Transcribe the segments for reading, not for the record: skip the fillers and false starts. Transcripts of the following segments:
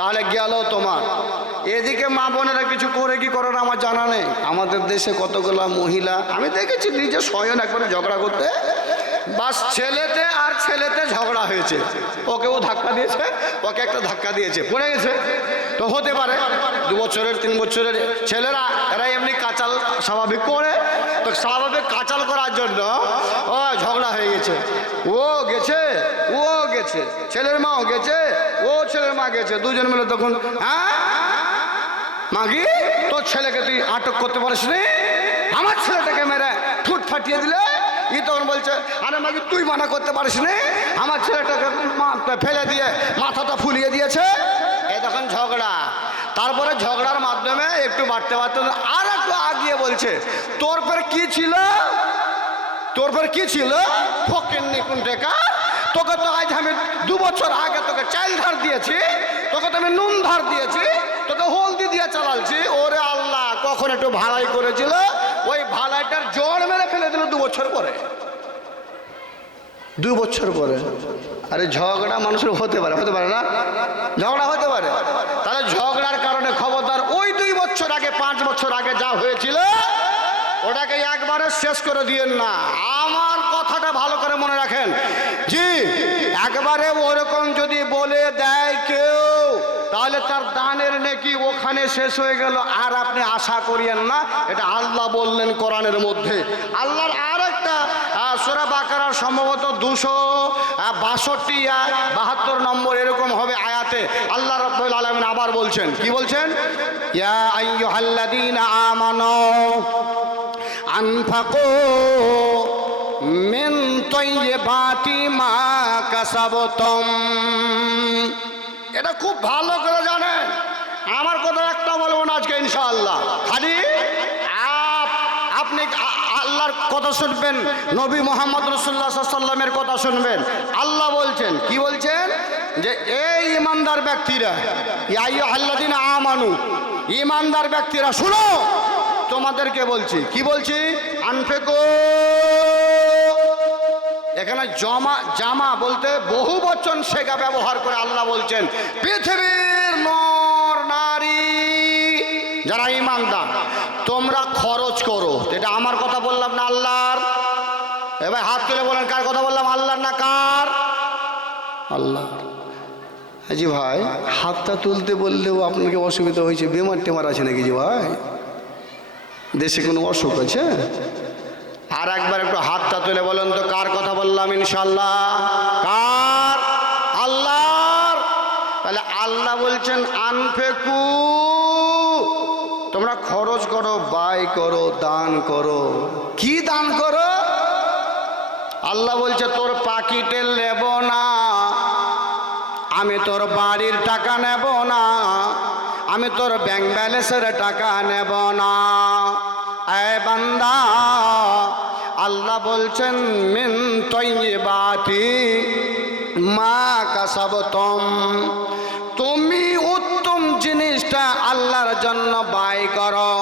তাহলে গেল তোমার। এদিকে মা বোনেরা কিছু করে কি করে না আমার জানা নেই। আমাদের দেশে কতগুলো মহিলা আমি দেখেছি নিজে স্বয়ং একবারে ঝগড়া করতে, বাস ছেলেতে আর ছেলেতে ঝগড়া হয়েছে, ওকেও ধাক্কা দিয়েছে, ওকে একটা ধাক্কা দিয়েছে, পড়ে গেছে। তো হতে পারে 2 বছরের 3 বছরের ছেলেরা, এরা এমনি কাচাল স্বাভাবিক করে, তো স্বাভাবিক কাচাল করার জন্য ও ঝগড়া হয়ে গেছে। ও গেছে, ও গেছে, ছেলের মাও গেছে, ও ছেলের মা গেছে, দুজন মিলে তখন হ্যাঁ মাগি তোর ছেলেকে তুই আটক করতে পারিস নি, আমার ছেলেটাকে মেরে ঠুট ফাটিয়ে দিলে। ই তখন বলছে আরে মাগি তুই মানা করতে পারিস নি, আমার ছেলেটাকে ফেলে দিয়ে মাথাটা ফুলিয়ে দিয়েছে। এই তখন ঝগড়া। তারপরে ঝগড়ার মাধ্যমে একটু বাড়তে বাড়তে আর একটু আগিয়ে বলছে তোর পর কি ছিল, তোর পর কি ছিল ফকিন্নি কুন্টেকা, তোকে তো আজ আমি 2 বছর আগে তোকে চাল ধার দিয়েছি, তোকে তো আমি নুন ধার দিয়েছি, তোকে হলদি দিয়ে চালালছি। ওরে আল্লাহ, কখন একটু ভাড়াই করেছিল, ওই ভাড়াইটার জোর মেরে ফেলে দিল 2 বছর পরে। 2 বছর পরে। আরে ঝগড়া মানুষের হতে পারে, হতে পারে না? ঝগড়া হতে পারে। তাহলে ঝগড়ার কারণে খবরদার ওই 2 বছর আগে 5 বছর আগে যা হয়েছিল ওটাকে একবারে শেষ করে দিয়েন না। আমার কথাটা ভালো করে মনে রাখেন জি, একবারে ওরকম যদি বলে দেয় কেউ তাহলে তার দানের নেকি ওখানে শেষ হয়ে গেল, আর আপনি আশা করিয়েন না। এটা আল্লাহ বললেন কোরআনের মধ্যে। আল্লাহর আর একটা সূরা বাকারার সম্ভবত 262 নম্বর এরকম হবে আয়াতে আল্লাহ রাব্বুল আলামিন আবার বলছেন, কি বলছেন? ইয়া আইয়ুহাল্লাযীনা আমানু আনফাকু মিন তাইয়্যিবাতি মা কাসাবতুম। এটা খুব ভালো করে জানেন, আমার কথা একটা বলবো না আজকে ইনশাআল্লাহ। খালি আপনি আল্লাহর কথা শুনবেন, নবী মুহাম্মদ রাসূলুল্লাহ সাল্লাল্লাহু আলাইহি ওয়াসাল্লামের কথা শুনবেন। আল্লাহ বলছেন, কি বলছেন? যে এই ঈমানদার ব্যক্তিরা, ইয়া আইয়ুহাল্লাযীনা আমানু, ঈমানদার ব্যক্তিরা শুনো, তোমাদেরকে বলছি, কি বলছি? আনফিকু। এখানে জামা বলতে বহু বচন সেগা ব্যবহার করে আল্লাহ বলছেন পৃথিবীর নর নারী যারা ঈমানদার তোমরা খরচ করো। এটা আমার কথা বললাম না আল্লাহর? এবার হাত তুলে বলেন কার কথা বললাম, আল্লাহর না কার? আল্লাহর। জি ভাই, হাতটা তুলতে বললেও আপনাকে অসুবিধা হয়েছে, বেমার টেমার আছে নাকি জি ভাই? দেশে কোনো অসুখ আছে? আর একবার একটু হাতটা তুলে বলেন তো কার কথা বললাম ইনশাআল্লাহ? কার? আল্লাহর। তাহলে আল্লাহ বলছেন আনফেকু, তোমরা খরচ করো, ব্যয় করো, দান করো। কি দান করো? আল্লাহ বলছে তোর পাকিটে নেব না, আমি তোর বাড়ির টাকা নেব না, আমি তোর ব্যাংক ব্যালেন্সের টাকা নেব না। এ বান্দা, আল্লাহ বলছেন মিন তাইয়্যিবাতি মা কাসাবতুম, তুমি উত্তম জিনিসটা আল্লাহর জন্য ব্যয় করো,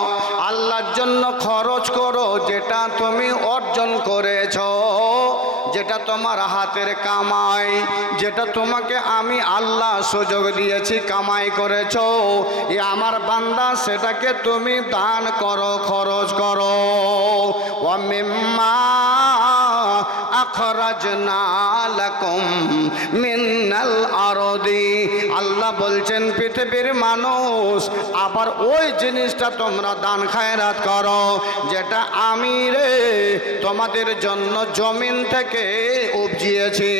আল্লাহর জন্য খরচ করো, যেটা তুমি অর্জন করেছো, যেটা তোমার হাতের কামাই, যেটা তোমাকে আমি আল্লাহ সুযোগ দিয়েছি কামাই করেছো, এ আমার বান্দা সেটাকে তুমি দান করো, খরচ করো। ওয়া মিম্মা আখরাজনা লাকুম মিনাল আরদি, আল্লাহ বলছেন পৃথিবীর মানুষ আবার ওই জিনিসটা তোমরা দান খায়রাত করো যেটা আমি রে তোমাদের জন্য জমিন থেকে উপজিয়েছি,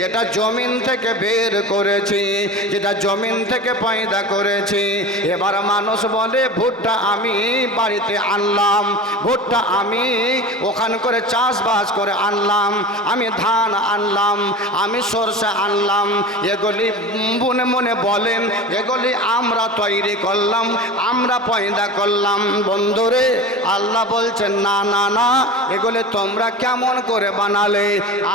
যেটা জমিন থেকে বের করেছি, যেটা জমিন থেকে পয়দা করেছি। এবার মানুষ বলে ভুট্টা আমি বাড়িতে আনলাম, ভুট্টা আমি ওখান করে চাষবাস করে আনলাম, আমি ধান আনলাম, আমি সরষে আনলাম, এগুলি মনে মনে বলেন এগুলি আমরা তৈরি করলাম, আমরা পয়দা করলাম। বন্ধুরে, আল্লাহ বলছেন না না না, এগুলি তোমরা কেমন করে বানালে?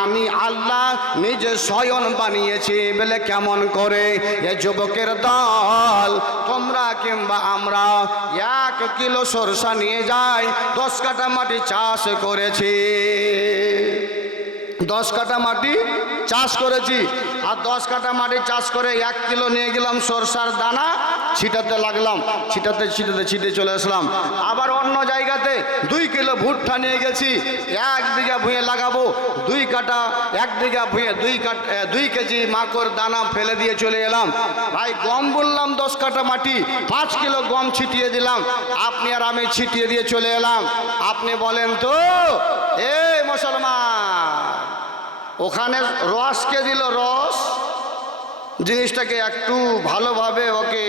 আমি আল্লাহ নিজে স্বয়ং বানিয়েছি। বলে কেমন করে? এ যুবকের দল, তোমরা কিংবা আমরা 1 কিলো সরষা নিয়ে যাই, 10 কাঠা মাটি চাষ করেছি। 10 কাঠা মাটি চাষ করেছি, আর 10 কাঠা মাটি চাষ করে 1 কিলো নিয়ে গেলাম সরষার দানা, ছিটাতে লাগলাম, ছিটে চলে আসলাম। আবার অন্য জায়গাতে 2 কিলো ভুট্টা নিয়ে গেছি, 1 বিঘা ভুঁয়ে লাগাবো, 2 কাঠা 1 বিঘা ভুঁয়ে 2 কেজি মাকড় দানা ফেলে দিয়ে চলে এলাম। ভাই গম বললাম 10 কাঠা মাটি, 5 কিলো গম ছিটিয়ে দিলাম, আপনি আর আমি ছিটিয়ে দিয়ে চলে এলাম। আপনি বলেন তো এই মুসলমান, ওখানে রস কে দিল? রস জিনিসটাকে একটু ভালোভাবে ওকে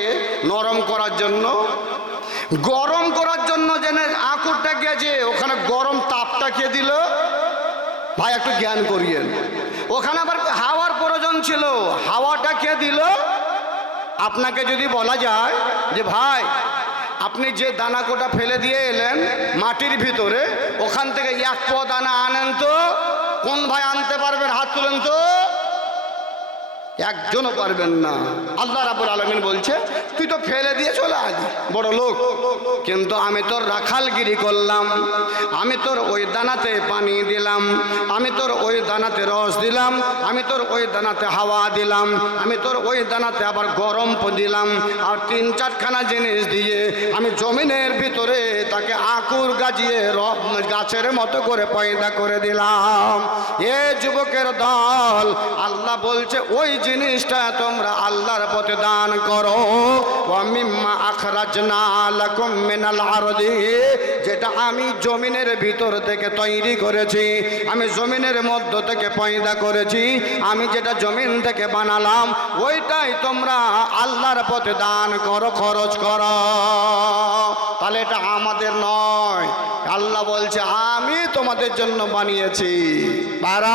নরম করার জন্য, গরম করার জন্য জেনে আঁকুরটা গেছে, ওখানে গরম তাপটা কে দিল? ভাই একটু জ্ঞান করিয়েন। ওখানে আবার হাওয়ার প্রয়োজন ছিল, হাওয়াটা কে দিল? আপনাকে যদি বলা যায় যে ভাই আপনি যে দানা কোটা ফেলে দিয়ে এলেন মাটির ভিতরে, ওখান থেকে 1 পোয়া দানা আনেন তো, কোন ভাই আনতে পারবেন? হাত তুলেন তো। একজনও পারবেন না। আল্লাহ রাব্বুল আলামিন বলছে তুই তো ফেলে দিয়ে চলে আলি বড় লোক, কিন্তু আমি তোর রাখালগিরি করলাম, আমি তোর ওই দানাতে পানি দিলাম, আমি তোর ওই দানাতে রস দিলাম, আমি তোর ওই দানাতে হাওয়া দিলাম, আমি তোর ওই দানাতে আবার গরম দিলাম, আর 3-4খানা জিনিস দিয়ে আমি জমিনের ভিতরে তাকে আকুর গাজিয়ে গাছের মতো করে পয়দা করে দিলাম। এ যুবকের দল, আল্লাহ বলছে ওই জিনিসটা তোমরা আল্লাহর পথে দান করো। ওয়া মিম্মা আখরাজনা লাকুম মিনাল আরদি, যেটা আমি জমিনের ভিতর থেকে তৈরি করেছি, আমি জমিনের মধ্য থেকে পয়দা করেছি, আমি যেটা জমিন থেকে বানালাম ওইটাই তোমরা আল্লাহর পথে দান করো, খরচ করো। তাহলে এটা আমাদের নয়, আল্লাহ বলছে আমি তোমাদের জন্য বানিয়েছি। তারা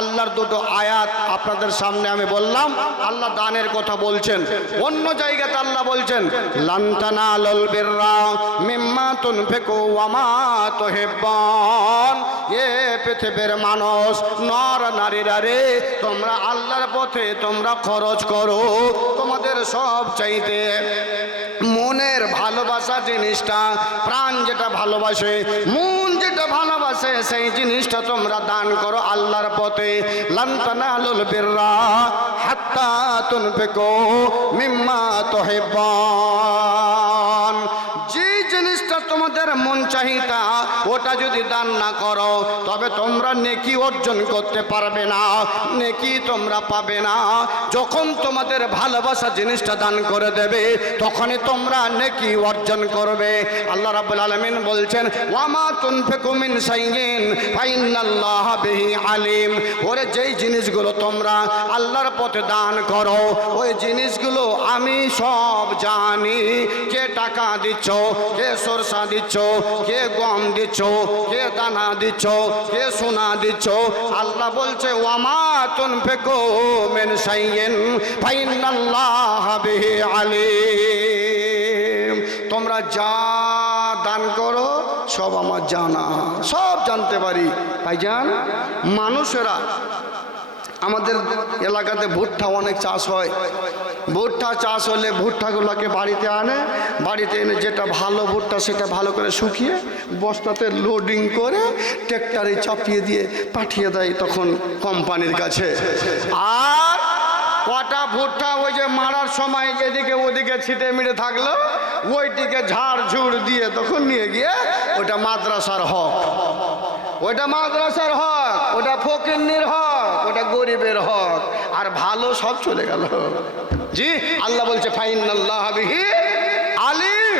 আল্লাহর দুটো আয়াত আপনাদের সামনে আমি বললাম, আল্লাহ দানের কথা বলছেন। অন্য জায়গাতে আল্লাহ বলছেন লান তানালুল বিররা মিম্মা তুনফিকু ওয়া মা তুহিব্বুন। এ পৃথিবীর মানুষ, নর নারীরা রে, তোমরা আল্লাহর পথে তোমরা খরচ করো, তোমাদের সব চাইতে মনের ভালোবাসা জিনিসটা, প্রাণ যেটা ভালোবাসে, মন যেটা ভালোবাসে, সেই জিনিসটা তোমরা দান করো আল্লাহর পথে। লান তানালুল বিররা হাত্তা তুনফিকু মিম্মা তুহিব্বুন। যে জিনিসটা তোমাদের মন চাহিদা ওটা যদি দান না করো তবে তোমরা নেকি অর্জন করতে পারবে না, নেকি তোমরা পাবে না। যখন তোমাদের ভালোবাসা জিনিসটা দান করে দেবে তখনই তোমরা নেকি অর্জন করবে। আল্লাহ রাব্বুল আলামিন বলছেন ওয়া মা তুনফিকু মিন শাইইন ফাইন্নাল্লাহা বিহি আলিম। ওরে যেই জিনিসগুলো তোমরা আল্লাহর পথে দান করো ওই জিনিসগুলো আমি সব জানি। কে টাকা দিচ্ছ, কে সরষা দিচ্ছ, কে গম দিচ্ছ, কে দানা দিচ্ছ, কে সোনা দিচ্ছ, আল্লাহ বলছে ওয়া মা তুনফিকু মিন শাইইন ফাইন্নাল্লাহা বিহি আলিম। তোমরা যা দান করো সব আমার জানা, সব জানতে পারি। ভাইজান, মানুষেরা আমাদের এলাকাতে ভুট্টা অনেক চাষ হয়, ভুট্টা চাষ হলে ভুট্টাগুলোকে বাড়িতে আনে, বাড়িতে এনে যেটা ভালো ভুট্টা সেটা ভালো করে শুকিয়ে বস্তাতে লোডিং করে ট্র্যাক্টরে চাপিয়ে দিয়ে পাঠিয়ে দেয় তখন কোম্পানির কাছে। আর কটা ভুট্টা ওই যে মারার সময় এদিকে ওদিকে ছিটে মিটে থাকলো ওইটিকে ঝাড় ঝুড় দিয়ে তখন নিয়ে গিয়ে ওটা মাদ্রাসার হক, ওটা মাদ্রাসার হক, ওটা ফকিন্নির হক, ওটা গরিবের হক, আর ভালো সব চলে গেল। জি, আল্লাহ বলছে ফাইন্নাল্লাহা বিহি আলিম।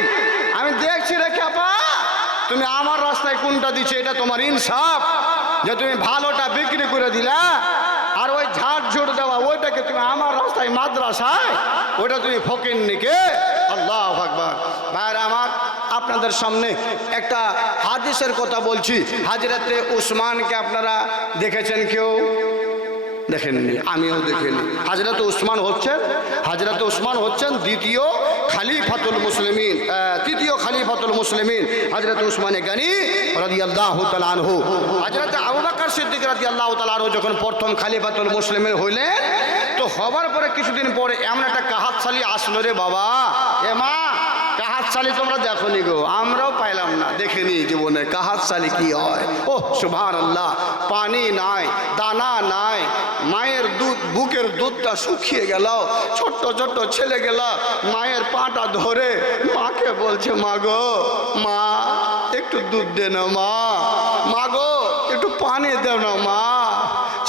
আমি দেখছি রে খেপা, তুমি আমার রাস্তায় কোনটা দিচ্ছ, এটা তোমার ইনসাফ যে তুমি ভালোটা বিক্রি করে দিলা, আর ওই ঝাড় ঝুড় দেওয়া ওইটাকে তুমি আমার রাস্তায় মাদ্রাসায়, ওইটা তুমি ফকিন্নিকে। আল্লাহু আকবার। ভাইরা আমার, আপনাদের সামনে একটা হাদিসের কথা বলছি। হযরতে উসমানকে আপনারা দেখেছেন? কেউ দেখেননি? আমিও দেখিনি। হযরতে উসমান হচ্ছেন দ্বিতীয় খলিফাতুল মুসলিমিন, তৃতীয় খলিফাতুল মুসলিমিন হযরত উসমানে গনি রাদিয়াল্লাহু তাআলা আনহু। হযরতে আবু বকর সিদ্দিক রাদিয়াল্লাহু তাআলা আনহু যখন প্রথম খলিফাতুল মুসলিমিন হইলেন তো হবার পরে কিছুদিন পরে এমন একটা কাহাতশালী আসলো রে বাবা, এ মা কাহাতশালী তোমরা দেখোনি গো, আমরাও পাইলাম না, দেখিনি জীবনে কাহাতশালী কি হয়। ও সুবহানাল্লাহ, পানি নাই, দানা নাই, মায়ের দুধ, বুকের দুধটা শুকিয়ে গেল, ছোট্ট ছোট্ট ছেলে গেলা মায়ের পাটা ধরে মাকে বলছে, মা গো, মা একটু দুধ দে না, মা গো একটু পানি দেও না মা।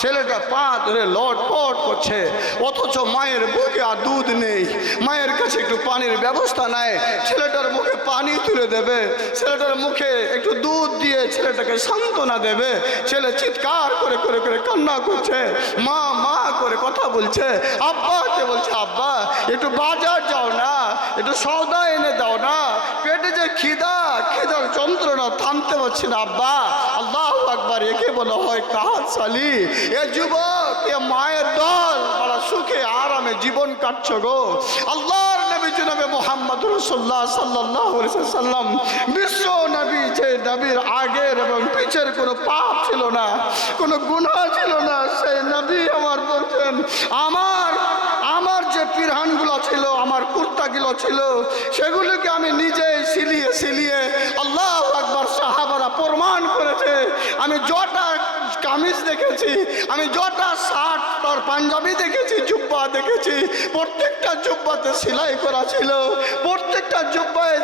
ছেলেটা পা ধরে লটপট করছে, অথচ মায়ের বুকে আর দুধ নেই, মায়ের কাছে একটু পানির ব্যবস্থা নাই। ছেলেটার মুখে পানি তুলে দেবে, ছেলেটার মুখে একটু দুধ দিয়ে ছেলেটাকে সান্ত্বনা দেবে। ছেলে চিৎকার করে করে করে কান্না করছে, মা মা করে কথা বলছে। আব্বাকে বলছে, আব্বা একটু বাজার যাও না, একটু সওদা এনে দাও না, পেটে যে খিদার যন্ত্রণা থামতে পারছি না আব্বা। আল্লাহু আকবার, একে বলা হয় কাহাতশালী। এ যুবক, এ মায়ের দল, বড় সুখে আরামে জীবন কাটছ গো। আল্লাহর নবী জনাবে মুহাম্মদ রাসূলুল্লাহ সাল্লাল্লাহু আলাইহি ওয়াসাল্লাম, বিশ্ব নবী, যে নবীর আগের এবং পিছের কোনো পাপ ছিল না, কোনো গুনাহ ছিল না, সেই নবী আমার বলছেন, আমার যে পিরহানগুলো ছিল, আমার কুর্তাগুলো ছিল, সেগুলোকে আমি নিজেই সিলিয়ে আল্লাহু আকবার, সাহাবারা প্রমাণ করেছে, আমি যটা কামিজ দেখেছি, আমি যটা শার্ট আর পাঞ্জাবি দেখেছি, জুব্বা দেখেছি, প্রত্যেকটা জুব্বাতে সেলাই করা ছিল, প্রত্যেকটা জুব্বায়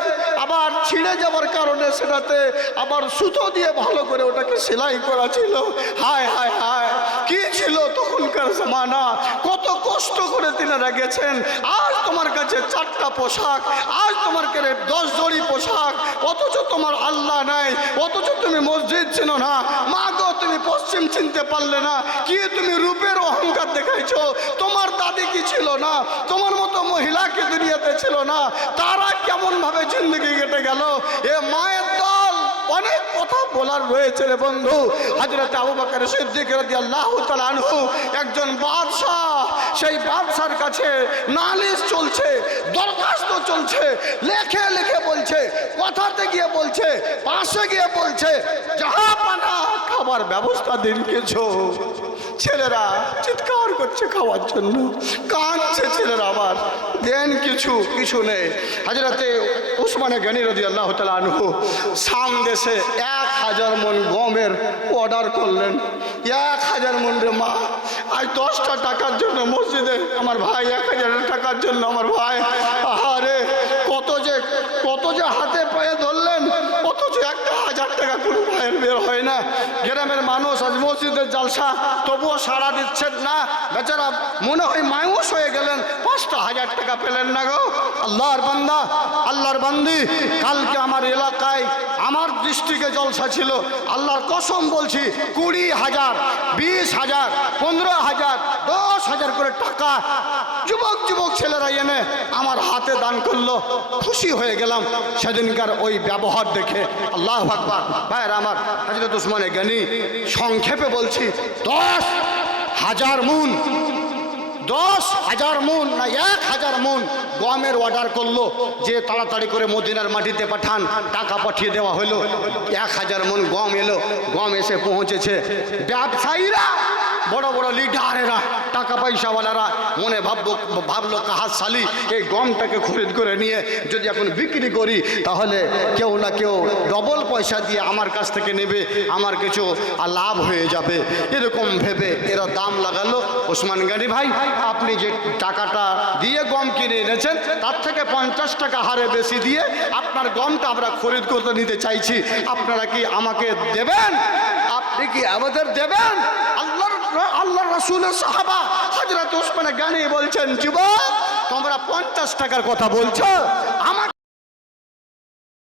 আবার ছিঁড়ে যাওয়ার কারণে সেটাতে আবার সুতো দিয়ে ভালো করে ওটাকে সেলাই করা ছিল। হায় হায় হায়, কি ছিল তখনকার জামানা, কত কষ্ট করে তিনারা গেছেন। আজ তোমার কাছে 4টা পোশাক, আজ তোমার কাছে 10 জোড়ি পোশাক, অথচ তোমার আল্লাহ নাই, অথচ তুমি মসজিদ চিনো না। মা গো, তুমি পশ্চিম চিনতে পারলে না, কি তুমি রূপের অহংকার দেখাইছো। তোমার দাদি কি ছিল না, তোমার মতো মহিলা কি দুনিয়াতে ছিল না, তারা কেমন ভাবে জিন্দগি কেটে গেল। এ মায়ের দল, অনেক কথা বলার রয়েছে রে বন্ধু। হযরত আবু বকর সিদ্দিক রাদিয়াল্লাহু তাআলা আনহু একজন বাদশা, সেই বাদশার কাছে নালিশ চলছে, দরখাস্ত চলছে, লেখে লেখে বলছে, কথাতে গিয়ে বলছে, পাশে গিয়ে বলছে, জাহাপানা খাবার ব্যবস্থা দিন কিছু। ছেলেরা চিৎকার করছে খাওয়ার জন্য, কাঁদছে ছেলেরা, আবার দেন কিছু নেই। হযরতে উসমানে গনি রাদিয়াল্লাহু তাআলা আনহু শাম দেশে 1000 মণ গমের অর্ডার করলেন। 1000 মণ রে মা, আজ 10টা টাকার জন্য মসজিদে আমার ভাই, 1000 টাকার জন্য আমার ভাই, আহারে কত যে হাতে পায়ে ধরলেন, অথচ 1000 টাকা কোনো ভাইয়ের বের হয় না। গ্রামের মানুষ আজ মসজিদের জালসা, তবুও সাড়া দিচ্ছেন না, বেচারা মনে হয় মায়ুস হয়ে গেলেন, 5,000 টাকা পেলেন না গো। আল্লাহর বান্দা, আল্লাহর বান্দি, কালকে আমার এলাকায়, আমার ডিস্ট্রিক্টে জলসা ছিল, আল্লাহর কসম বলছি, 20,000, 20,000, 15,000, 10,000 করে টাকা যুবক ছেলেরা এনে আমার হাতে দান করলো। খুশি হয়ে গেলাম সেদিনকার ওই ব্যবহার দেখে। আল্লাহু আকবার। ভাইরা আমার, হযরত উসমানে গনি সংক্ষেপে বলছি, 10,000 মণ, 10,000 মণ না 1,000 মণ গমের অর্ডার করলো, যে তাড়াতাড়ি করে মদিনার মাটিতে পাঠান, টাকা পাঠিয়ে দেওয়া হলো। 1,000 মণ গম এলো, গম এসে পৌঁছেছে। ব্যবসায়ীরা, বড় বড় লিডারেরা, টাকা পয়সাওয়ালারা মনে ভাবলো কাহাতশালী, এই গমটাকে খরিদ করে নিয়ে যদি এখন বিক্রি করি, তাহলে কেউ না কেউ ডবল পয়সা দিয়ে আমার কাছ থেকে নেবে, আমার কিছু লাভ হয়ে যাবে। এরকম ভেবে এরা দাম লাগালো। ওসমান গনি ভাই, আপনি যে টাকাটা দিয়ে গম কিনে এনেছেন, তার থেকে 50 টাকা হারে বেশি দিয়ে আপনার গমটা আমরা খরিদ করতে নিতে চাইছি, আপনারা কি আমাকে দেবেন? আপনি কি আমাদের দেবেন? আল্লাহর রাসূলের সাহাবা হযরত উসমান গনি বলছেন, যুবক, তোমরা 50 টাকার কথা বলছো,